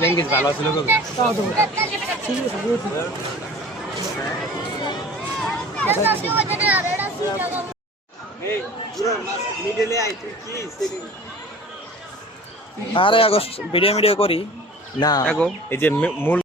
Language ভালো ছিল কবি আরে আগস্ট ভিডিও মিডিও করি। না এই যে মূল